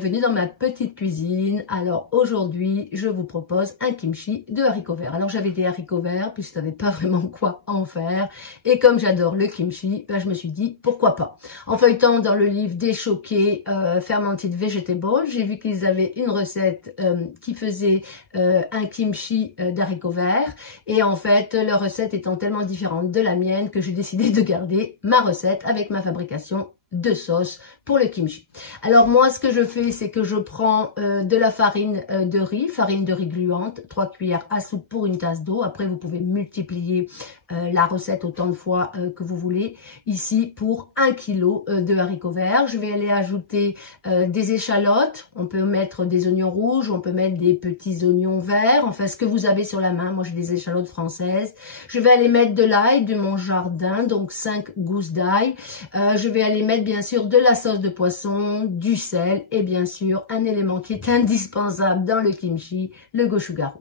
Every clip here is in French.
bienvenue dans ma petite cuisine. Alors aujourd'hui, je vous propose un kimchi de haricots verts. Alors j'avais des haricots verts, puis je savais pas vraiment quoi en faire. Et comme j'adore le kimchi, ben, je me suis dit pourquoi pas. En feuilletant dans le livre des choqués fermented vegetables, j'ai vu qu'ils avaient une recette qui faisait un kimchi d'haricots verts. Et en fait, leur recette étant tellement différente de la mienne que j'ai décidé de garder ma recette avec ma fabrication de sauce pour le kimchi. Alors moi, ce que je fais, c'est que je prends de la farine de riz gluante, 3 cuillères à soupe pour une tasse d'eau. Après, vous pouvez multiplier la recette autant de fois que vous voulez. Ici, pour 1 kg de haricots verts, je vais aller ajouter des échalotes. On peut mettre des oignons rouges, on peut mettre des petits oignons verts, enfin ce que vous avez sur la main. Moi, j'ai des échalotes françaises. Je vais aller mettre de l'ail de mon jardin, donc 5 gousses d'ail. Je vais aller mettre bien sûr de la sauce de poisson, du sel et bien sûr un élément qui est indispensable dans le kimchi, le gochugaru.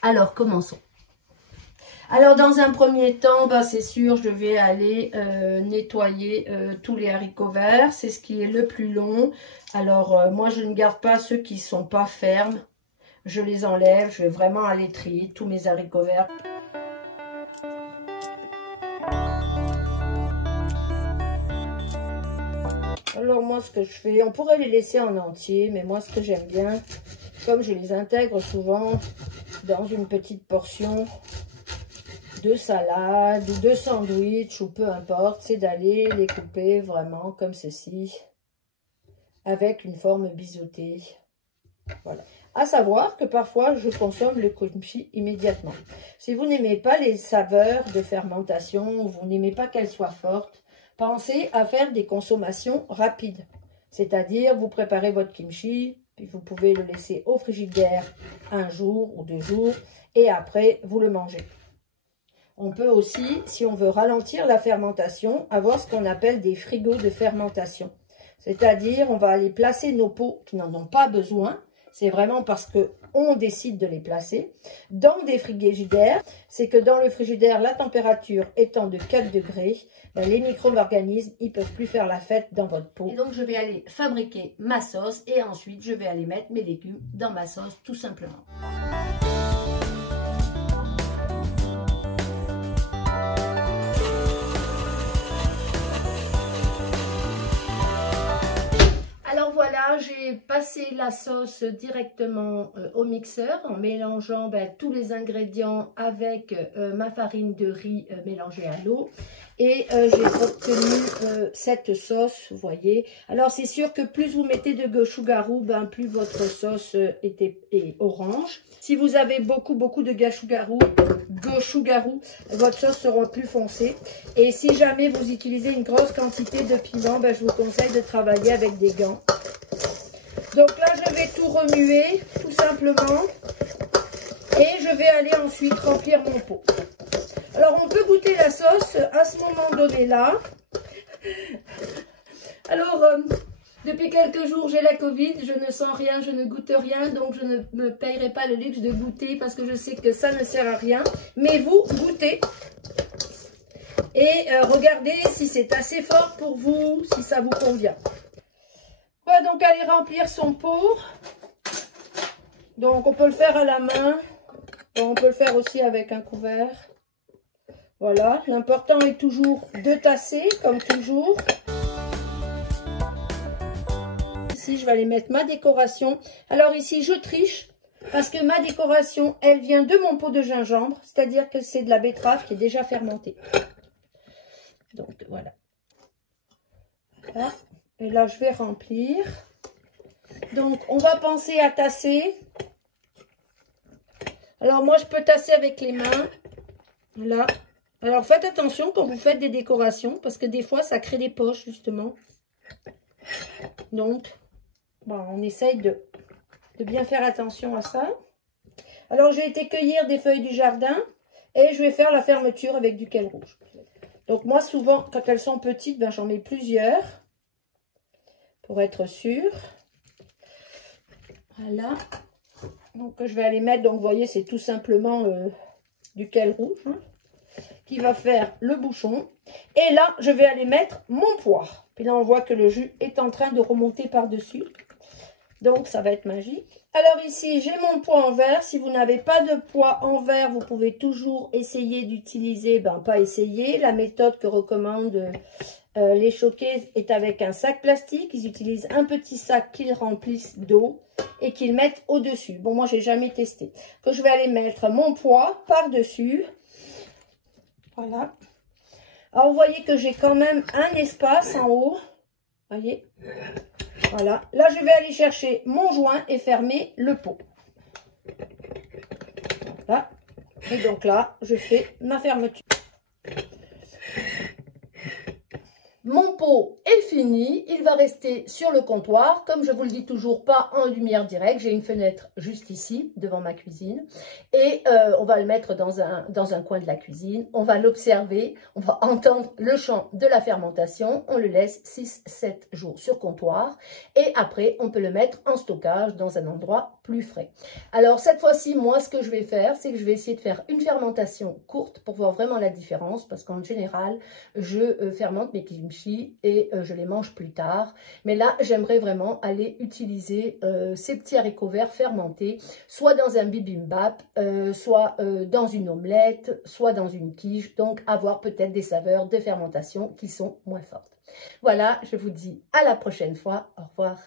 Alors commençons. Alors dans un premier temps, bah, c'est sûr, je vais aller nettoyer tous les haricots verts. C'est ce qui est le plus long. Alors moi je ne garde pas ceux qui ne sont pas fermes. Je les enlève, je vais vraiment aller trier tous mes haricots verts. Alors moi ce que je fais, on pourrait les laisser en entier, mais moi ce que j'aime bien, comme je les intègre souvent dans une petite portion de salade ou de sandwich ou peu importe, c'est d'aller les couper vraiment comme ceci, avec une forme biseautée. Voilà. À savoir que parfois je consomme le kimchi immédiatement. Si vous n'aimez pas les saveurs de fermentation, vous n'aimez pas qu'elles soient fortes, pensez à faire des consommations rapides. C'est-à-dire, vous préparez votre kimchi, puis vous pouvez le laisser au frigidaire 1 jour ou 2 jours, et après, vous le mangez. On peut aussi, si on veut ralentir la fermentation, avoir ce qu'on appelle des frigos de fermentation. C'est-à-dire, on va aller placer nos pots qui n'en ont pas besoin. C'est vraiment parce qu'on décide de les placer dans des frigidaires. C'est que dans le frigidaire, la température étant de 4 degrés, ben les micro-organismes, ils ne peuvent plus faire la fête dans votre pot. Et donc, je vais aller fabriquer ma sauce et ensuite, je vais aller mettre mes légumes dans ma sauce tout simplement. Voilà, j'ai passé la sauce directement au mixeur en mélangeant tous les ingrédients avec ma farine de riz mélangée à l'eau. Et j'ai obtenu cette sauce, vous voyez. Alors, c'est sûr que plus vous mettez de gochugaru, plus votre sauce est orange. Si vous avez beaucoup de gochugaru, votre sauce sera plus foncée. Et si jamais vous utilisez une grosse quantité de piment, je vous conseille de travailler avec des gants. Donc là, je vais tout remuer, tout simplement. Et je vais aller ensuite remplir mon pot. Alors, on peut goûter la sauce à ce moment donné-là. Alors, depuis quelques jours, j'ai la Covid, je ne sens rien, je ne goûte rien, donc je ne me payerai pas le luxe de goûter parce que je sais que ça ne sert à rien. Mais vous, goûtez et regardez si c'est assez fort pour vous, si ça vous convient. On va donc aller remplir son pot. Donc, on peut le faire à la main, on peut le faire aussi avec un couvert. Voilà, l'important est toujours de tasser, comme toujours. Ici, je vais aller mettre ma décoration. Alors ici, je triche, parce que ma décoration, elle vient de mon pot de gingembre, c'est-à-dire que c'est de la betterave qui est déjà fermentée. Donc, voilà. Voilà. Et là, je vais remplir. Donc, on va penser à tasser. Alors, moi, je peux tasser avec les mains. Voilà. Alors, faites attention quand vous faites des décorations, parce que des fois, ça crée des poches, justement. Donc, bon, on essaye de bien faire attention à ça. Alors, j'ai été cueillir des feuilles du jardin et je vais faire la fermeture avec du kale rouge. Donc, moi, souvent, quand elles sont petites, j'en mets plusieurs pour être sûre. Voilà. Donc, je vais aller mettre, donc, vous voyez, c'est tout simplement du kale rouge, hein, qui va faire le bouchon. Et là, je vais aller mettre mon poire. Puis là, on voit que le jus est en train de remonter par-dessus. Donc, ça va être magique. Alors ici, j'ai mon pois en verre. Si vous n'avez pas de pois en verre, vous pouvez toujours essayer d'utiliser, pas essayer. La méthode que recommandent les Showcase est avec un sac plastique. Ils utilisent un petit sac qu'ils remplissent d'eau et qu'ils mettent au-dessus. Bon, moi, j'ai jamais testé. Que je vais aller mettre mon pois par-dessus. Voilà. Alors, vous voyez que j'ai quand même un espace en haut. Voyez. Voilà. Là, je vais aller chercher mon joint et fermer le pot. Voilà. Et donc là, je fais ma fermeture. Mon pot est fini, il va rester sur le comptoir. Comme je vous le dis toujours, pas en lumière directe. J'ai une fenêtre juste ici, devant ma cuisine. Et on va le mettre dans un coin de la cuisine. On va l'observer, on va entendre le chant de la fermentation. On le laisse 6-7 jours sur comptoir. Et après, on peut le mettre en stockage dans un endroit plus frais. Alors cette fois-ci, moi, ce que je vais faire, c'est que je vais essayer de faire une fermentation courte pour voir vraiment la différence. Parce qu'en général, je fermente mes kimchi et je les mange plus tard. Mais là, j'aimerais vraiment aller utiliser ces petits haricots verts fermentés, soit dans un bibimbap, soit dans une omelette, soit dans une quiche. Donc, avoir peut-être des saveurs de fermentation qui sont moins fortes. Voilà, je vous dis à la prochaine fois. Au revoir.